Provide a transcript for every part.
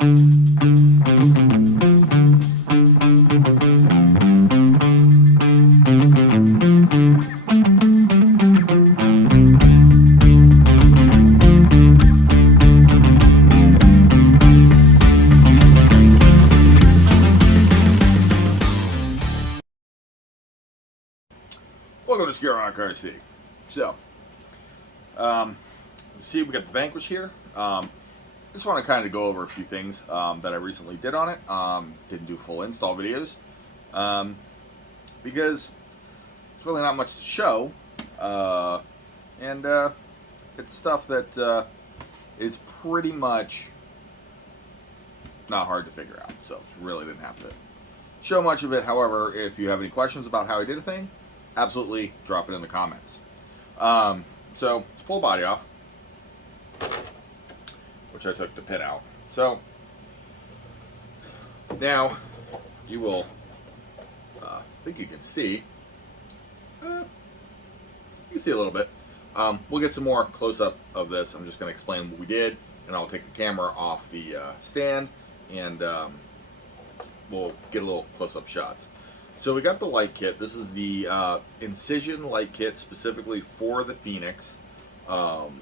Welcome to AGFRC. So, see, we got the Vanquish here. Just want to kind of go over a few things that I recently did on it. Didn't do full install videos because there's really not much to show, and it's stuff that is pretty much not hard to figure out. So, really didn't have to show much of it. However, if you have any questions about how I did a thing, absolutely drop it in the comments. So let's pull the body off, which I took the pin out. So now you will, I think you can see, you can see a little bit. We'll get some more close-up of this. I'm just going to explain what we did, and I'll take the camera off the stand, and we'll get a little close-up shots. So we got the light kit. This is the Incision light kit specifically for the Phoenix, and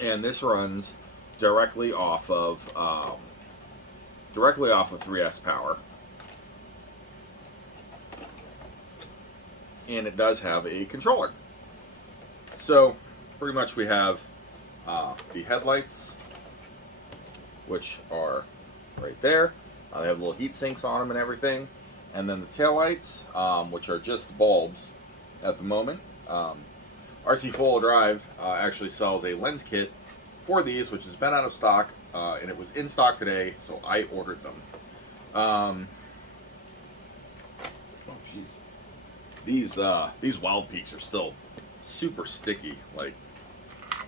this runs directly off of 3S power, and it does have a controller. So pretty much we have the headlights, which are right there. They have little heat sinks on them and everything. And then the taillights, which are just bulbs at the moment. RC Four-Wheel Drive actually sells a lens kit for these, which has been out of stock, and it was in stock today, so I ordered them. Oh, jeez. These Wild Peaks are still super sticky. Like, I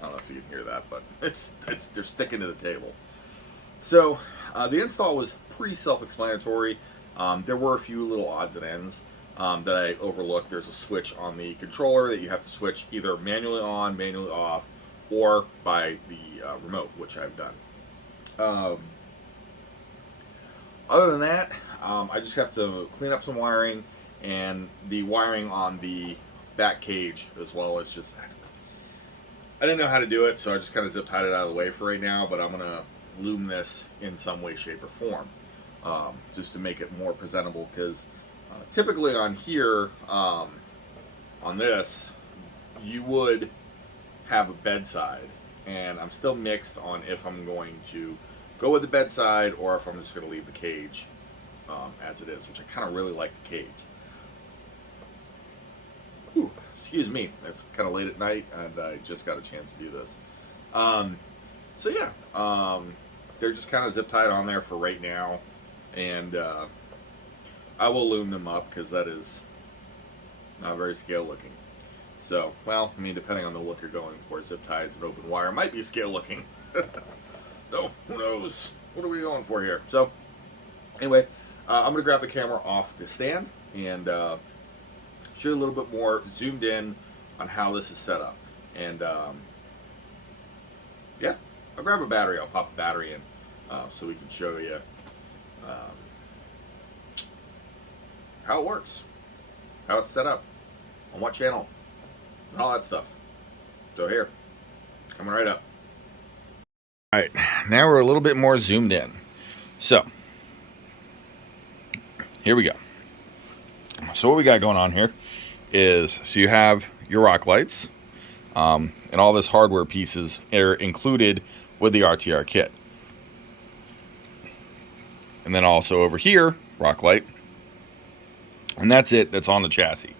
don't know if you can hear that, but they're sticking to the table. So the install was pretty self-explanatory. There were a few little odds and ends that I overlooked. There's a switch on the controller that you have to switch either manually on, manually off, or by the remote, which I've done. Other than that, I just have to clean up some wiring, and the wiring on the back cage, as well as just, I didn't know how to do it, so I just kind of zip tied it out of the way for right now, but I'm going to loom this in some way, shape, or form. Just to make it more presentable, because typically on here, on this, you would have a bedside, and I'm still mixed on if I'm going to go with the bedside or if I'm just going to leave the cage as it is, which I kind of really like the cage. Whew, excuse me, it's kind of late at night, and I just got a chance to do this. So yeah, they're just kind of zip tied on there for right now. And I will loom them up, because that is not very scale looking. So, well, I mean, depending on the look you're going for, zip ties and open wire might be scale looking. No, who knows? What are we going for here? So, anyway, I'm going to grab the camera off the stand and show you a little bit more zoomed in on how this is set up. And yeah, I'll grab a battery. I'll pop a battery in so we can show you how it works, how it's set up, on what channel, and all that stuff. So here, coming right up. All right, now we're a little bit more zoomed in. So, here we go. So what we got going on here is, so you have your rock lights, and all this hardware pieces are included with the RTR kit. And then also over here, rock light. And that's it, that's on the chassis.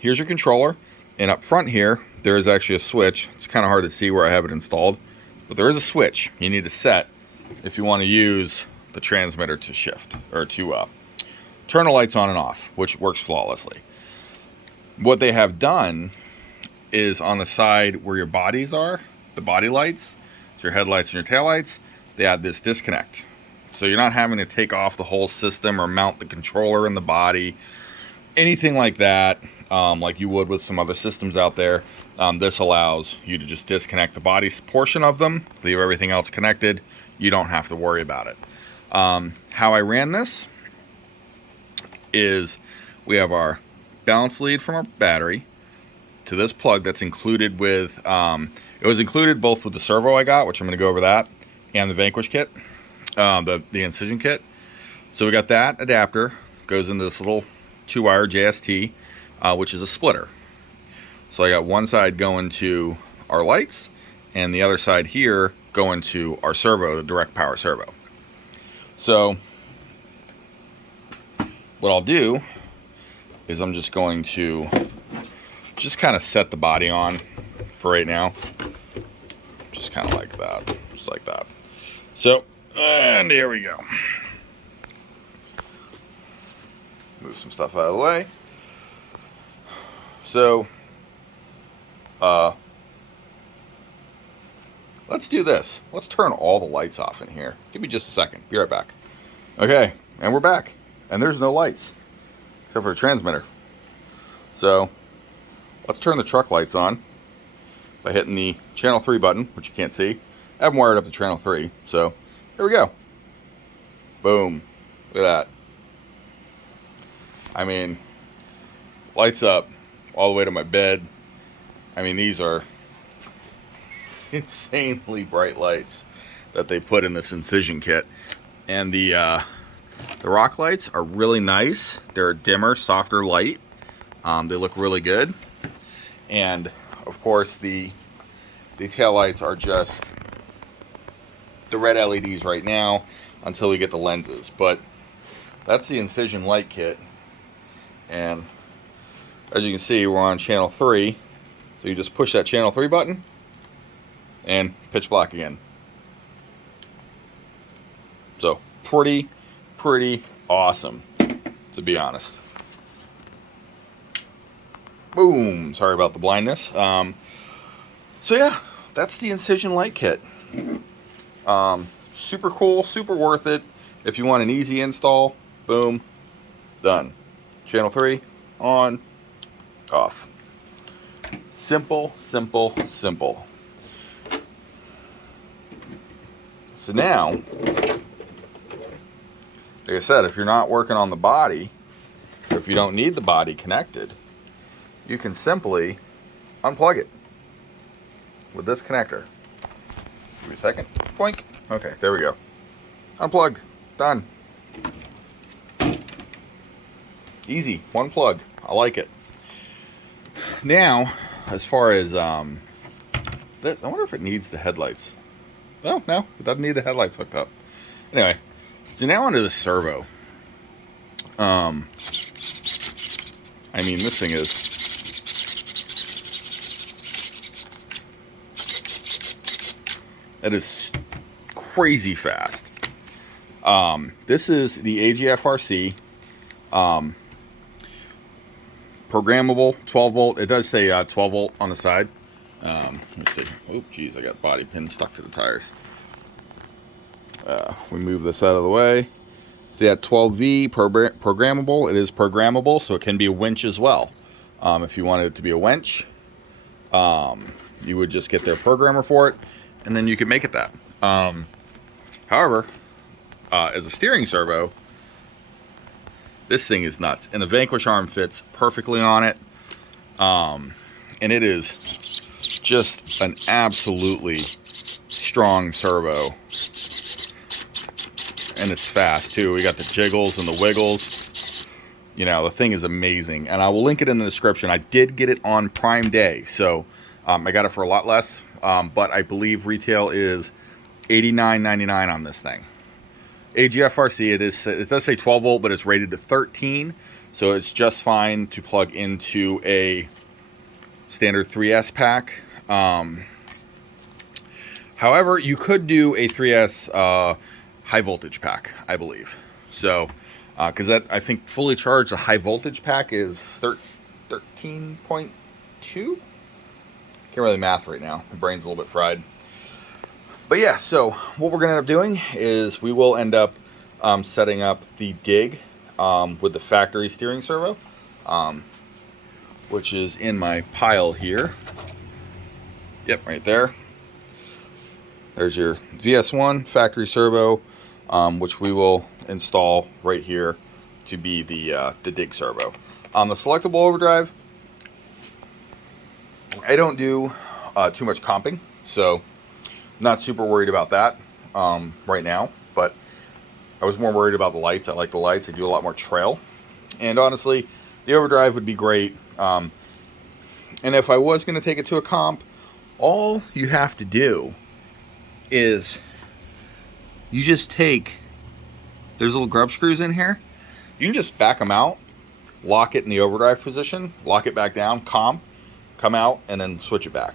Here's your controller. And up front here, there is actually a switch. It's kind of hard to see where I have it installed, but there is a switch you need to set if you want to use the transmitter to shift, or to turn the lights on and off, which works flawlessly. What they have done is on the side where your bodies are, the body lights, so your headlights and your taillights, they add this disconnect. So you're not having to take off the whole system or mount the controller in the body, anything like that. like you would with some other systems out there. This allows you to just disconnect the body portion of them, leave everything else connected. You don't have to worry about it. How I ran this is we have our balance lead from our battery to this plug that's included with, it was included both with the servo I got, which I'm going to go over that, and the Vanquish kit, the Incision kit. So we got that adapter, goes into this little 2-wire JST, which is a splitter. So I got one side going to our lights, and the other side here going to our servo, the direct power servo. So what I'll do is I'm just going to just kind of set the body on for right now. Just kind of like that, just like that. So, and here we go. Move some stuff out of the way. So, let's do this. Let's turn all the lights off in here. Give me just a second. Be right back. Okay, and we're back. And there's no lights, except for the transmitter. So, let's turn the truck lights on by hitting the channel 3 button, which you can't see. I haven't wired up to channel 3, so here we go. Boom. Look at that. I mean, lights up all the way to my bed. I mean, these are insanely bright lights that they put in this Incision kit. And the rock lights are really nice. They're a dimmer, softer light. They look really good. And of course the tail lights are just the red LEDs right now until we get the lenses. But that's the Incision light kit. And as you can see, we're on channel 3. So you just push that channel 3 button and pitch black again. So pretty awesome, to be honest. Boom. Sorry about the blindness. So yeah, that's the Incision light kit. Super cool, super worth it. If you want an easy install, boom, done. Channel 3, on, off. Simple, simple, simple. So now, like I said, if you're not working on the body, or if you don't need the body connected, you can simply unplug it with this connector. Give me a second. Boink. Okay, there we go. Unplugged. Done. Easy. One plug. I like it. Now, as far as this, I wonder if it needs the headlights. Oh, no, it doesn't need the headlights hooked up. Anyway, so now onto the servo. I mean, this thing is crazy fast. This is the AGFRC programmable 12 volt. It does say 12 volt on the side. Let me see. Oh, geez, I got body pins stuck to the tires. We move this out of the way. See that 12V programmable? It is programmable, so it can be a winch as well. If you wanted it to be a winch, you would just get their programmer for it, and then you could make it that. However, as a steering servo, this thing is nuts. And the Vanquish arm fits perfectly on it. And it is just an absolutely strong servo. And it's fast too. We got the jiggles and the wiggles. You know, the thing is amazing. And I will link it in the description. I did get it on Prime Day. So I got it for a lot less. But I believe retail is $89.99 on this thing. AGFRC, it does say 12 volt, but it's rated to 13, so it's just fine to plug into a standard 3S pack. However, you could do a 3S high voltage pack, I believe. So, because that, I think fully charged, a high voltage pack is 13.2. Can't really math right now. My brain's a little bit fried. But yeah, so what we're going to end up doing is we will end up setting up the dig with the factory steering servo. which is in my pile here. Yep, right there. There's your VS1 factory servo, which we will install right here to be the dig servo. On the selectable overdrive, I don't do too much comping, so not super worried about that right now, but I was more worried about the lights. I like the lights. I do a lot more trail, and honestly, the overdrive would be great. And if I was going to take it to a comp, all you have to do is you just take, there's little grub screws in here. You can just back them out, lock it in the overdrive position, lock it back down, comp, come out, and then switch it back.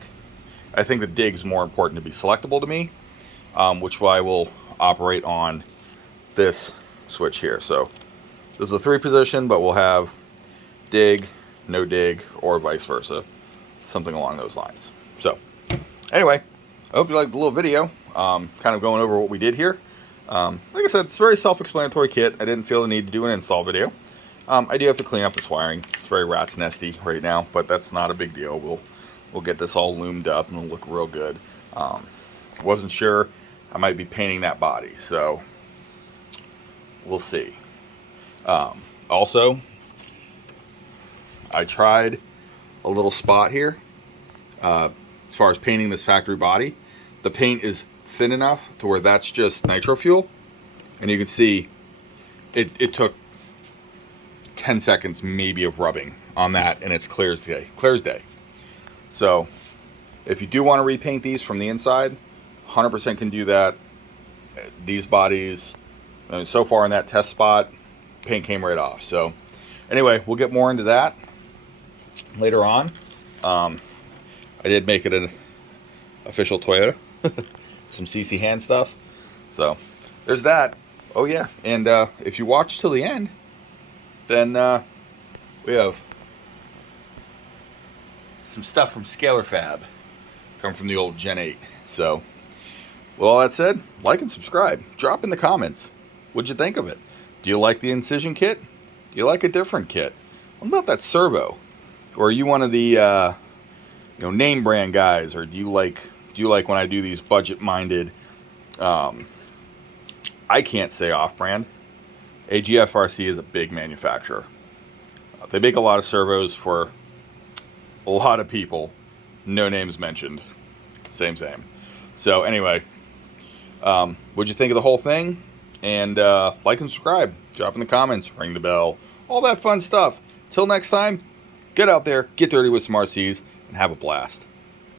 I think the dig's more important to be selectable to me, which I will operate on this switch here. So this is a 3-position, but we'll have dig, no dig, or vice versa, something along those lines. So anyway, I hope you liked the little video, kind of going over what we did here. Like I said, it's a very self-explanatory kit. I didn't feel the need to do an install video. I do have to clean up this wiring. It's very rat's nesty right now, but that's not a big deal. We'll get this all loomed up and it'll look real good. Wasn't sure I might be painting that body, so we'll see. Also, I tried a little spot here as far as painting this factory body. The paint is thin enough to where that's just nitro fuel, and you can see it took 10 seconds maybe of rubbing on that, and it's clear as day. So if you do want to repaint these from the inside, 100% can do that. These bodies, so far in that test spot, paint came right off. So anyway, we'll get more into that later on. I did make it an official Toyota. Some CC hand stuff. So there's that. Oh yeah, and if you watch till the end, then we have some stuff from Scalar Fab coming from the old Gen 8. So with all that said, like and subscribe. Drop in the comments. What'd you think of it? Do you like the Incision kit? Do you like a different kit? What about that servo? Or are you one of the name brand guys, or do you like when I do these budget-minded, I can't say off-brand. AGFRC is a big manufacturer. They make a lot of servos for a lot of people. No names mentioned. Same. So anyway, what'd you think of the whole thing? And like and subscribe. Drop in the comments. Ring the bell. All that fun stuff. Till next time, get out there, get dirty with some RCs, and have a blast.